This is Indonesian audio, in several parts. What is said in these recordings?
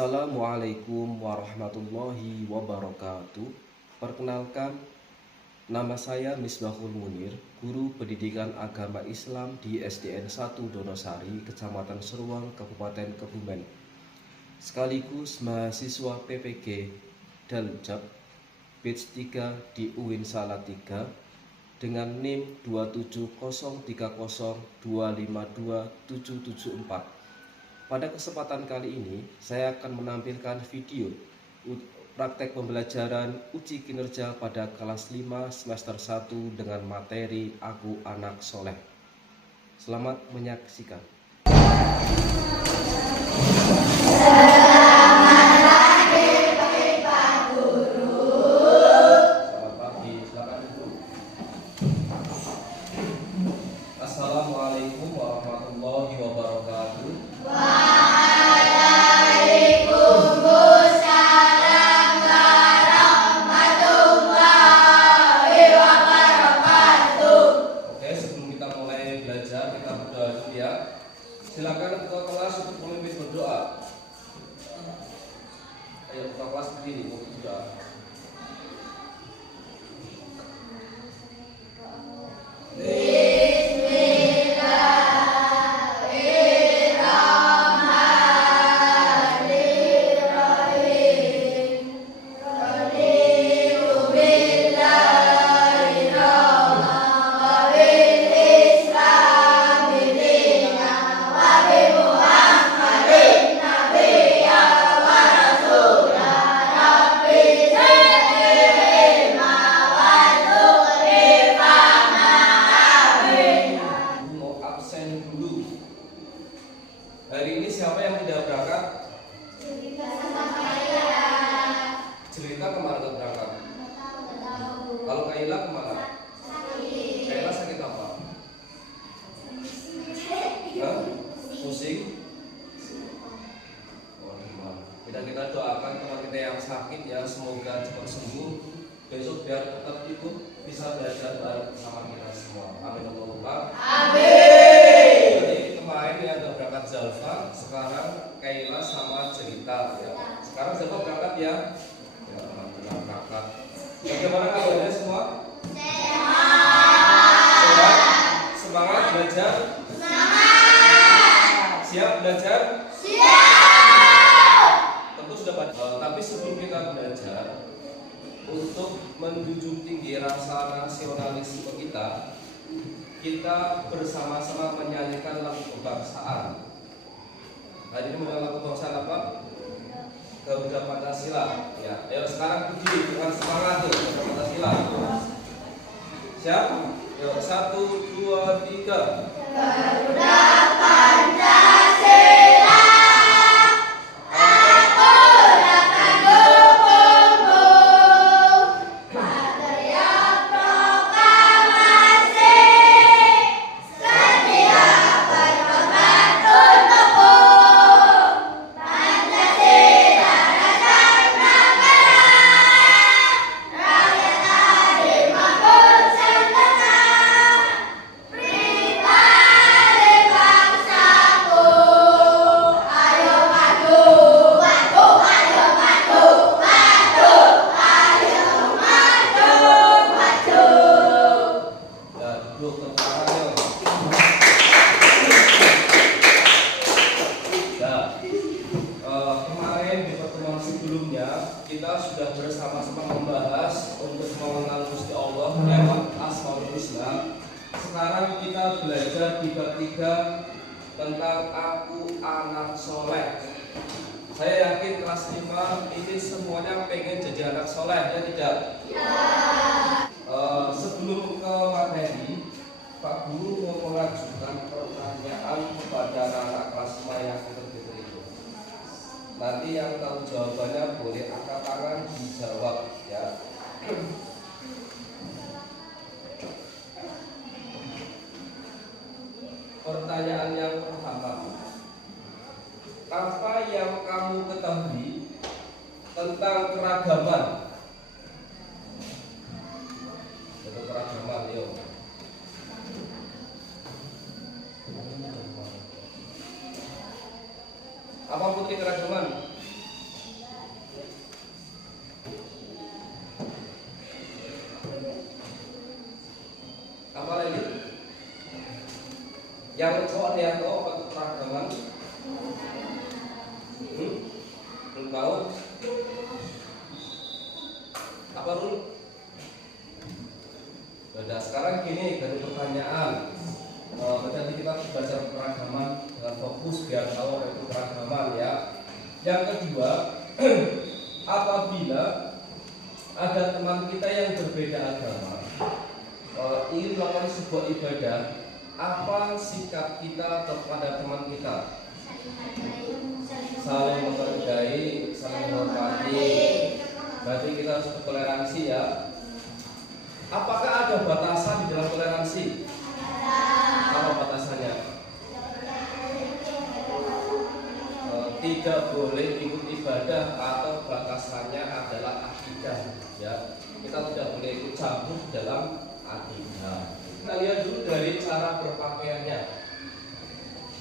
Assalamualaikum warahmatullahi wabarakatuh. Perkenalkan, nama saya Misbahul Munir, guru pendidikan agama Islam di SDN 1 Donosari, Kecamatan Seruang, Kabupaten Kebumen, sekaligus mahasiswa PPG Daljab batch 3 di UIN Salatiga dengan NIM 27030252774. Pada kesempatan kali ini, saya akan menampilkan video praktek pembelajaran uji kinerja pada kelas 5 semester 1 dengan materi Aku Anak Soleh. Selamat menyaksikan. Selamat pagi, silakan Ibu. Assalamualaikum warahmatullahi wabarakatuh. Silakan ketua kelas untuk memimpin berdoa. Ayo ketua kelas berdiri untuk berdoa. Hari ini siapa yang tidak berangkat? Cerita kemana gak berangkat? Kalau Kaila kemana? Kaila sakit apa? Hah? Pusing? Oh, gimana? Kita doakan teman kita yang sakit ya, semoga cepat sembuh. Besok biar tetap ikut bisa belajar bareng bersama kita semua. Amin Allahumma. Amin. Jadi kemarin yang udah berangkat Zalfa, sekarang Kaila sama Cerita ya. Sekarang Zalfa berangkat ya. Ya, alhamdulillah berangkat. Bagaimana kabarnya semua? Sehat. Semangat belajar? Semangat. Siap belajar? Siap. Tentu sudah pada. Tapi sebelum kita belajar, untuk menjunjung tinggi rasa nasionalisme kita bersama-sama menyanyikan lagu kebangsaan. Hari ini menyanyikan lagu kebangsaan apa? Garuda Pancasila. Ya, ayo sekarang berdiri dengan semangat tuh, Garuda Pancasila. Siap? Yuk, 1, 2, 3. Garuda Pancasila. Kita sudah bersama-sama membahas untuk mengenal Gusti Allah lewat Asmaul Husna. Sekarang kita belajar di bab 3 tentang Aku Anak Soleh. Saya yakin kelas 5 ini semuanya pengen jadi anak soleh, ya tidak? Ya. Sebelum ke materi, Pak Guru mau mengajukan pertanyaan kepada anak kelas 5 yang itu. Nanti yang tahu jawabannya boleh angkat tangan dijawab ya. Pertanyaan yang pertama, apa yang kamu ketahui tentang keragaman? Tentang keragaman, yuk. Apa putih keragaman? Pak Rianto apa itu keragaman? Belum tahu? Apa dulu? Sudah, sekarang gini dari pertanyaan. Tadi kita baca keragaman dengan fokus biar tahu apa itu keragaman ya. Yang kedua, apabila ada teman kita yang berbeda agama ingin melakukan sebuah ibadah, apa sikap kita kepada teman kita? Saling menghargai, saling menghormati. Berarti kita harus bertoleransi ya. Apakah ada batasan di dalam toleransi? Apa batasannya? Tidak boleh ikut ibadah atau batasannya adalah akidah ya. Kita tidak boleh ikut campur dalam akidah. Kita lihat dulu dari cara berpakaiannya.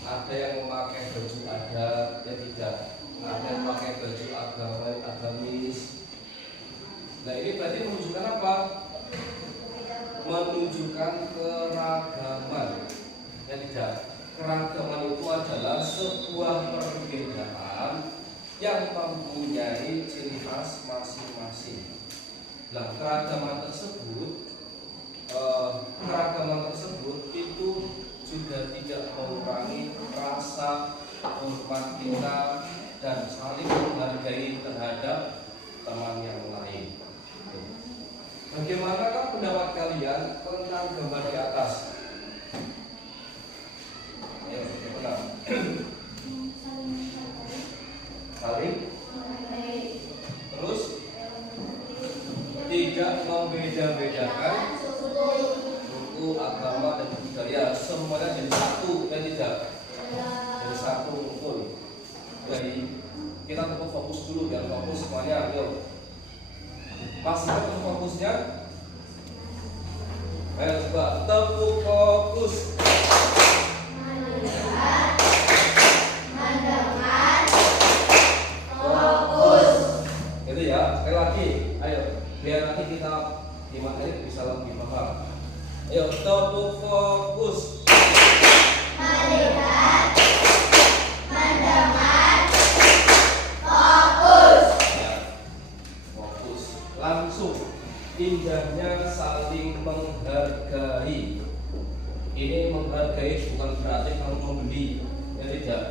Ada yang memakai baju adat, ya tidak. Ada yang memakai baju agamis. Nah ini berarti menunjukkan apa? Menunjukkan keragaman, ya tidak. Keragaman itu adalah sebuah perbedaan yang mempunyai ciri khas masing-masing. Nah, keragaman tersebut itu juga tidak mengurangi rasa hormat kita dan saling menghargai terhadap teman yang lain. Bagaimanakah pendapat kalian tentang gambar di atas? Ayo, benar. Saling. Terus tidak membeda-bedakan suku, agama dan budaya, semuanya jadi satu, ya tidak? Jadi satu pun. Jadi kita tetap fokus dulu, biar fokus semuanya. Ayo. Masih tepuk fokusnya? Ayo coba tepuk fokus. Mendengar, fokus. Gitu ya. Sekali lagi, ayo biar nanti kita gimana bisa lebih paham. Ayo tepuk fokus. Melihat, mendengar, fokus. Ya, fokus. Langsung indahnya saling menghargai. Ini menghargai bukan berarti kamu membeli, ya tidak.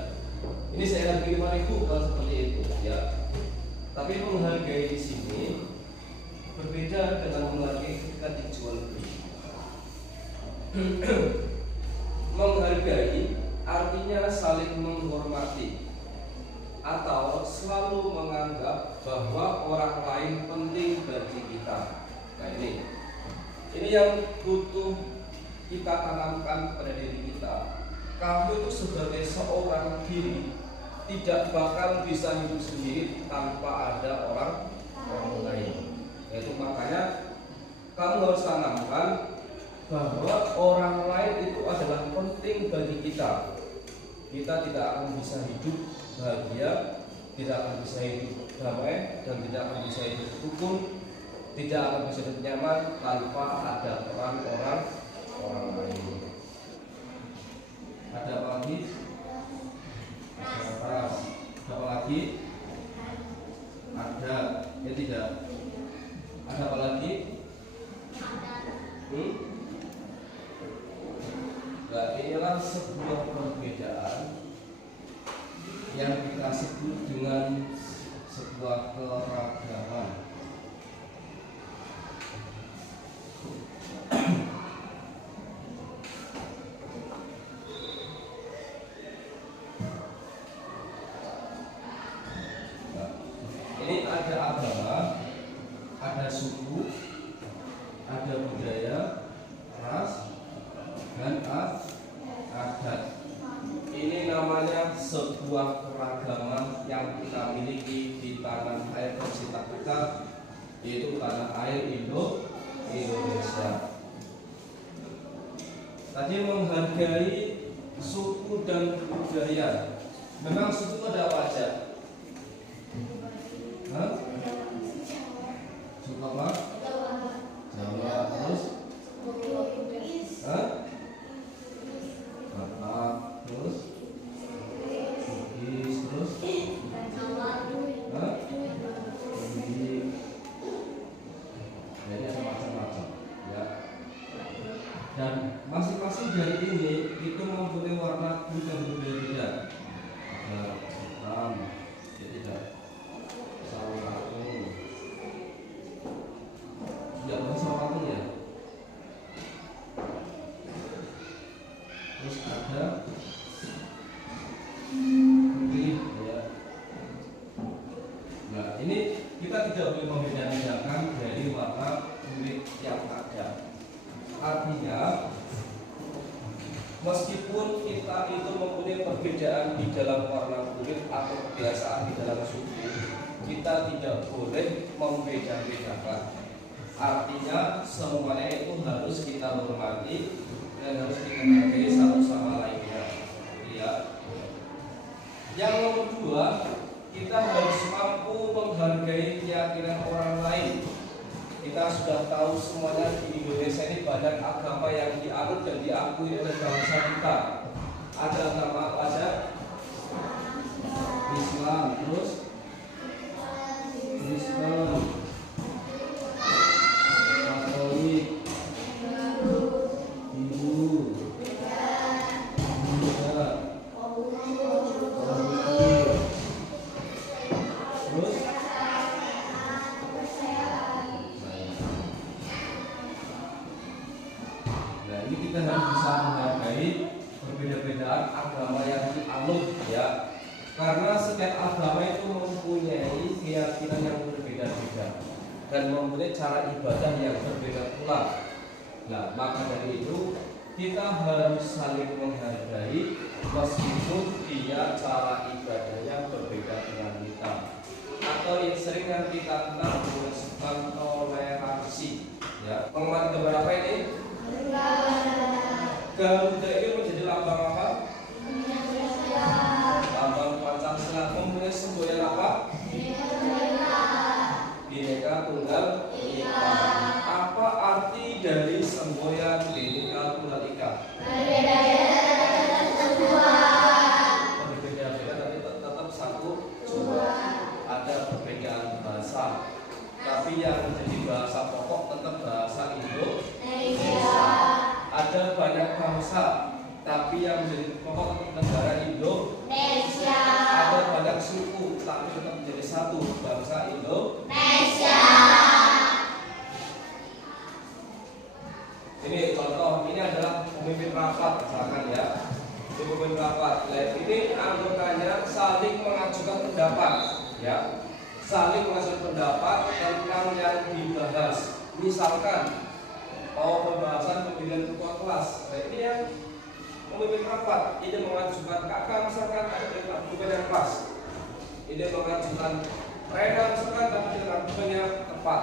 Ini saya hargai 5.000 bukan seperti itu, ya. Tapi menghargai di sini berbeda dengan menghargai ketika dijual beli. Menghargai artinya saling menghormati atau selalu menganggap bahwa orang lain penting bagi kita. Nah ini yang butuh kita tanamkan pada diri kita. Kamu itu sebagai seorang diri tidak bakal bisa hidup sendiri tanpa ada orang lain. Yaitu makanya kamu harus tanamkan bahwa orang lain itu adalah penting bagi kita. Kita tidak akan bisa hidup bahagia, tidak akan bisa hidup damai, dan tidak akan bisa hidup rukun, tidak akan bisa hidup nyaman tanpa ada peran orang lain. Ada apa lagi? Ada apa lagi? Ada, ya tidak? Ada apa lagi? Nah, inilah sebuah perbedaan yang kita sebut dengan sebuah keragaman. Nah, ini ada agama, ada suku, ada budaya, ras, dan adat. Ini namanya sebuah keragaman yang kita miliki di tanah air tercinta kita, yaitu tanah air Indonesia. Tadi menghargai suku dan budaya. Memang suku ada apa aja? Suku apa? Jawa, terus? Batak, grup yang berbeda-beda. Ada ya tidak salah satu tidak boleh salah satu ya. Terus ada ini ya. Nah ini kita tidak boleh membedakan dari warna kulit yang ada. Artinya meskipun kita itu mempunyai perbedaan di dalam warna kulit atau kebiasaan di dalam suku, kita tidak boleh membeda-bedakan. Artinya semuanya itu harus kita hormati dan harus kita hargai satu sama lainnya. Ya. Yang nomor dua, kita harus mampu menghargai keyakinan orang lain. Kita sudah tahu semuanya di Indonesia ini banyak agama yang dianut dan diakui oleh bangsa kita. Ada agama apa saja? Islam, terus Kristen, Katolik, Hindu, Buddha, terus ini kita harus bisa menghargai perbedaan agama yang dianut ya, karena setiap agama itu mempunyai keyakinan yang berbeda-beda dan mempunyai cara ibadah yang berbeda pula. Nah, maka dari itu kita harus saling menghargai meskipun dia cara ibadahnya berbeda dengan kita, atau yang sering yang kita kenal dengan toleransi ya. Penguatan gambar apa ini? Garuda ini menjadi lambang apa? Lambang Pancasila. Mempunyai semboyan apa? Bhinneka Tunggal Ika. Apa arti dari semboyan Bhinneka Tunggal Ika? Berbeda-beda tapi tetap satu jua. Ada perbedaan bahasa, tapi yang menjadi bahasa pokok tetap bahasa Indonesia. Ada banyak bangsa, tapi yang menjadi pokok negara Indonesia. Ada banyak suku, tapi tetap menjadi satu bangsa Indonesia. Ini contoh, ini adalah pemimpin rapat, misalkan ya. Ini pemimpin rapat. Ini anggotanya saling mengajukan pendapat, ya. Saling mengajukan pendapat tentang yang dibahas. Misalkan pembahasan pemilihan ketua kelas. Nah, ini yang memimpin rapat, ini mengajukan kakak misalkan ada pemilihan kelas. Ini mengajukan reda misalkan tapi dengan argumennya tepat.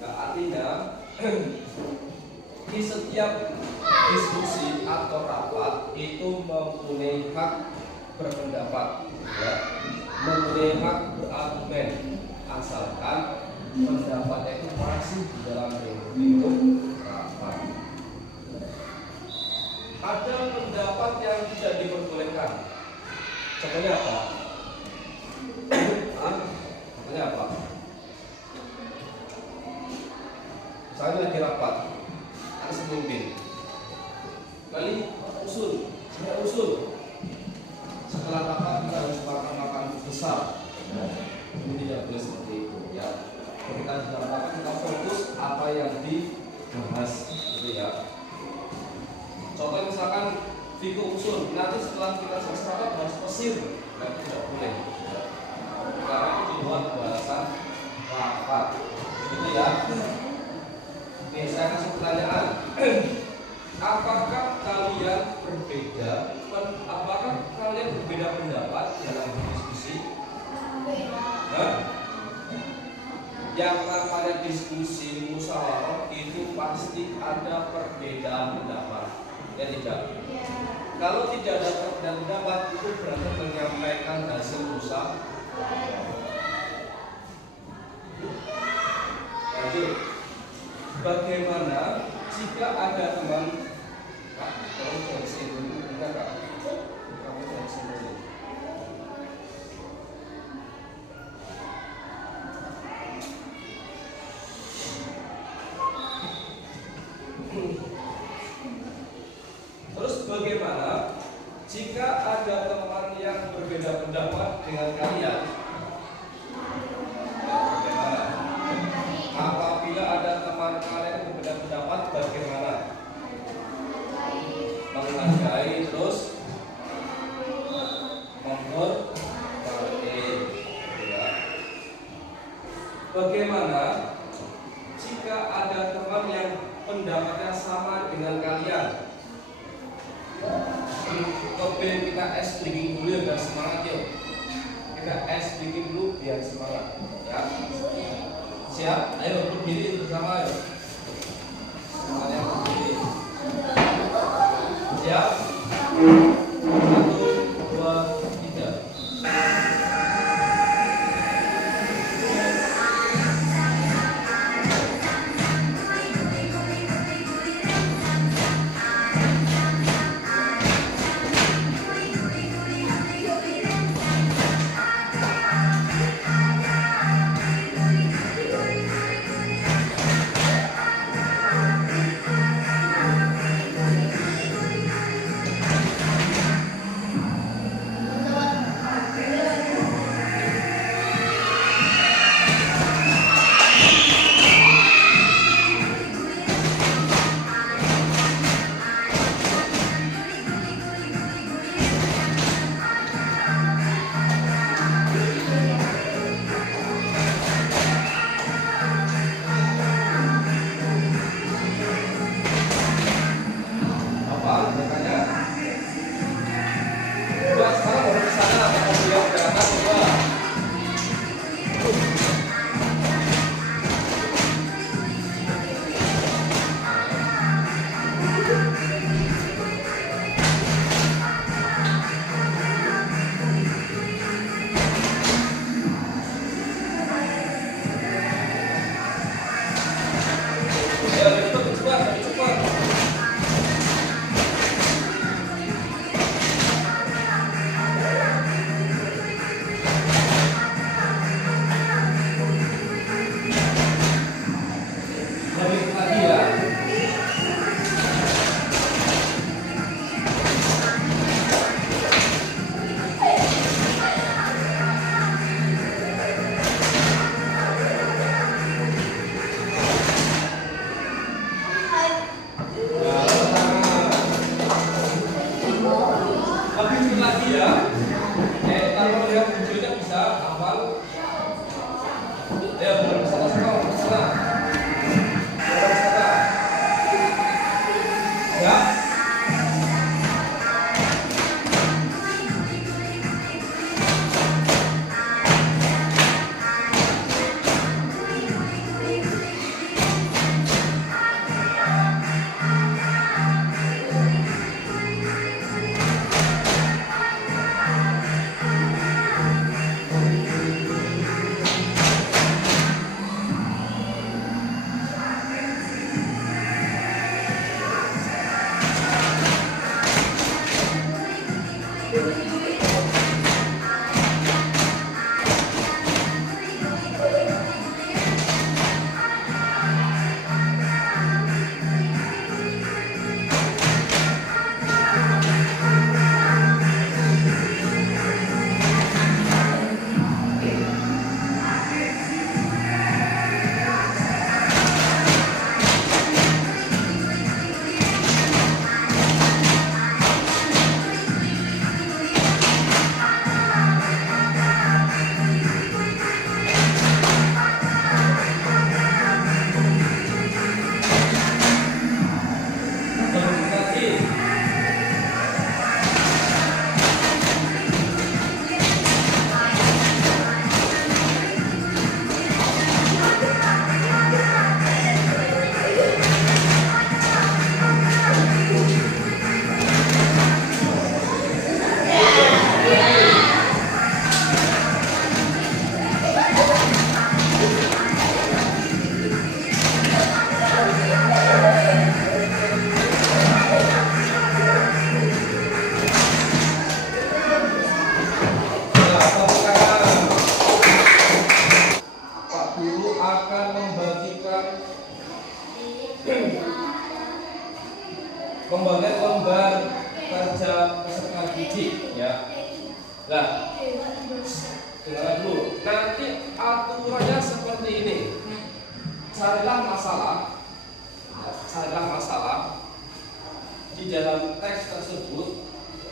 Nah, artinya di setiap diskusi atau rapat itu mempunyai hak berpendapat, ya, mempunyai hak berargumen, asalkan pendapatnya itu masih di dalam lingkup rapat. Ada pendapat yang tidak diperbolehkan. Contohnya apa? Contohnya apa? Misalnya lagi rapat, ada pemimpin. Kali usul. Setelah rapat kita harus makan besar. Ini tidak boleh seperti itu, ya. Ketika dalam rapat kita fokus apa yang dibahas, gitu ya. Contoh misalkan Viko usul, nanti setelah kita selesai rapat harus pesir, nah, tidak boleh, ya. Karena itu di luar bahasan rapat, gitu ya. Nih saya kasih pertanyaan. Apakah kalian berbeda? Apakah kalian berbeda pendapat dalam diskusi? Yang namanya diskusi musyawarah itu pasti ada perbedaan pendapat, ya tidak? Kalau tidak ada perbedaan pendapat itu berarti menyampaikan hasil musyawarah. Lanjut. Bagaimana jika ada teman? Kamu dari sini enggak kak? Kamu dari sini. Terus bagaimana bagaimana jika ada teman yang pendapatnya sama dengan kalian? Oke, kita es drinking dulu ya biar semangat yuk. Kita es drinking dulu biar semangat ya. Siap? Ayo berdiri bersama yuk. Semuanya berdiri. Siap? 1, 2, 3. membuat lembar kerja peserta didik ya. Nah, dengar dulu. Nanti aturannya seperti ini. Carilah masalah di dalam teks tersebut.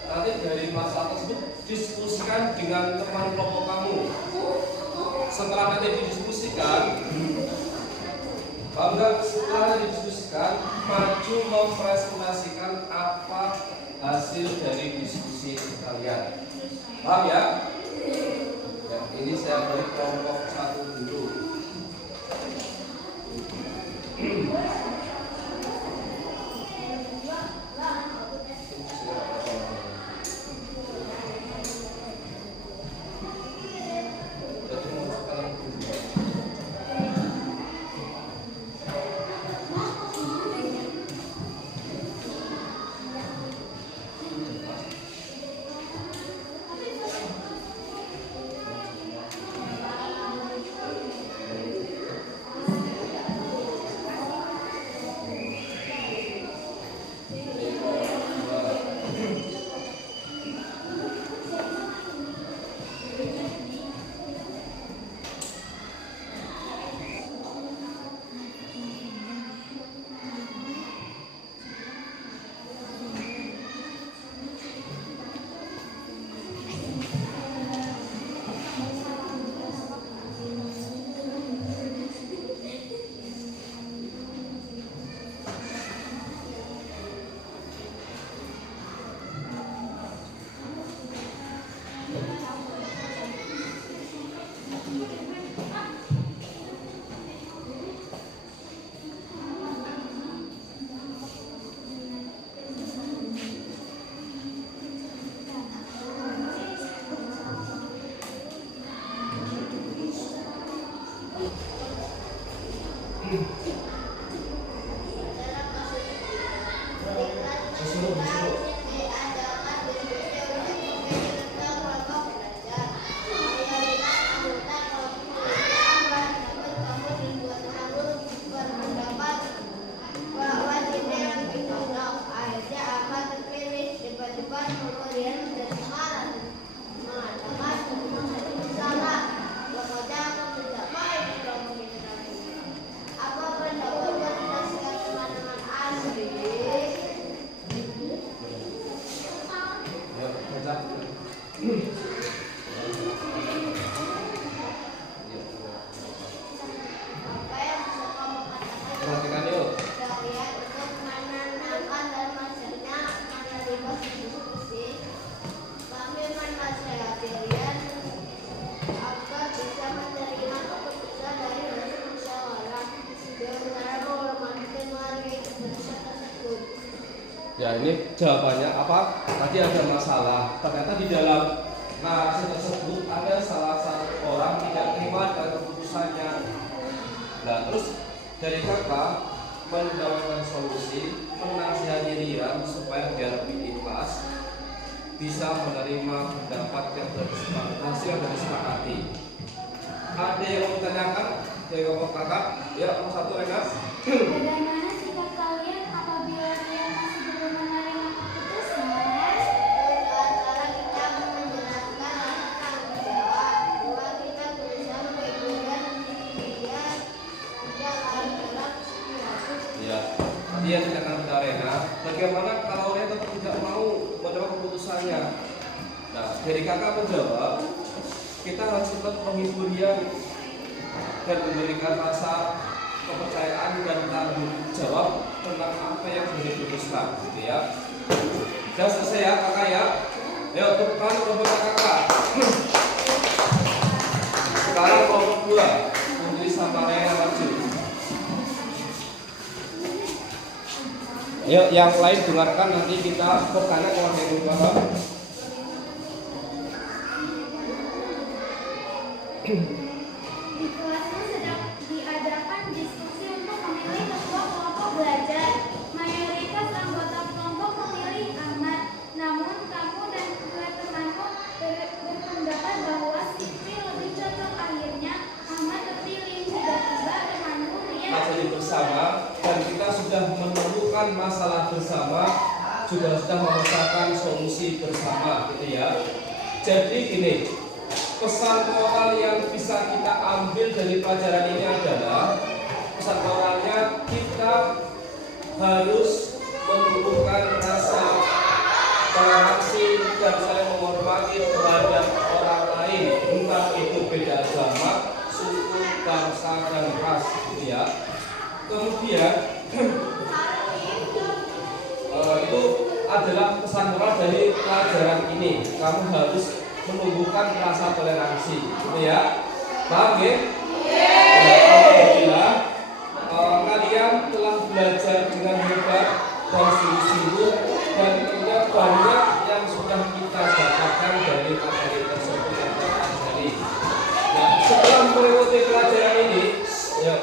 Nanti dari masalah tersebut diskusikan dengan teman kelompok kamu. setelah nanti didiskusikan, paham nggak? Setelah didiskusikan, maju mempresentasikan apa hasil dari diskusi kalian. Paham ya? Ya, ini saya beri kelompok 1 dulu. Ya, ini jawabannya apa? Tadi ada masalah. Ternyata di dalam narasi tersebut ada salah satu orang tidak terima dengan keputusannya. Nah, terus dari kakak mendapatkan solusi, menasihati Rian supaya dia lebih ikhlas, bisa menerima pendapat yang hasil yang disepakati. Ada yang mau ditanyakan dari kakak? Ya, nomor 1 Renat. Bagaimana sikap kalian apabila Rian masih belum menerima keputusan? Antara kita menjelaskan rasa tanggung jawab, dua kita berusaha menghibur dia saja lalu dalam situasi. Ya, tadi yang dikatakan Bunda Rena, bagaimana kalau Rena tetap tidak mau menerima keputusannya? Nah, dari kakak menjawab, kita harus tetap menghibur dia dan memberikan rasa kepercayaan dan tanggung jawab tentang apa yang sudah diputuskan, gitu ya. Sudah selesai ya kakak ya. Ayo tekan kelompok kakak. Sekarang kelompok 2, Putri sama Rena maju. Ayo yang lain dengarkan, nanti kita ke kanan kalau ada yang paham. Di kelasnya sedang diadakan diskusi untuk memilih ketua kelompok belajar. Mayoritas anggota kelompok memilih Ahmad. Namun kamu dan dua temanmu berpendapat bahwa Siti lebih cocok. Akhirnya Ahmad terpilih. Tiba-tiba temanmu Rian Jadi bersama dan kita sudah menemukan masalah bersama, juga sudah memecahkan solusi bersama, gitu ya. Jadi gini, pesan moral yang bisa kita ambil dari pelajaran ini adalah pesan moralnya kita harus menumbuhkan rasa toleransi dan saling menghormati terhadap orang lain, entah itu beda agama, bangsa dan ras, gitu ya. Kemudian itu adalah pesan moral dari pelajaran ini. Kamu harus menumbuhkan rasa toleransi, gitu ya. Paham ya? Alhamdulillah, kalian telah belajar dengan hebat dan sungguh-sungguh, dan tentunya banyak yang sudah kita dapatkan dari materi tersebut yang kita pelajari. Nah, setelah mengikuti pelajaran ini, ya,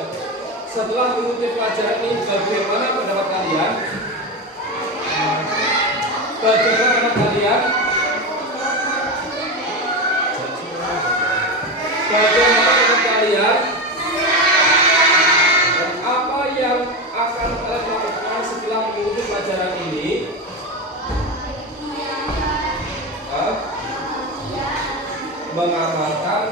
setelah mengikuti pelajaran ini, bagaimana pendapat kalian? Bagaimana pendapat kalian? Bagaimana menurut kalian? Dan apa yang akan kalian lakukan setelah mengikuti pelajaran ini? Mengamalkan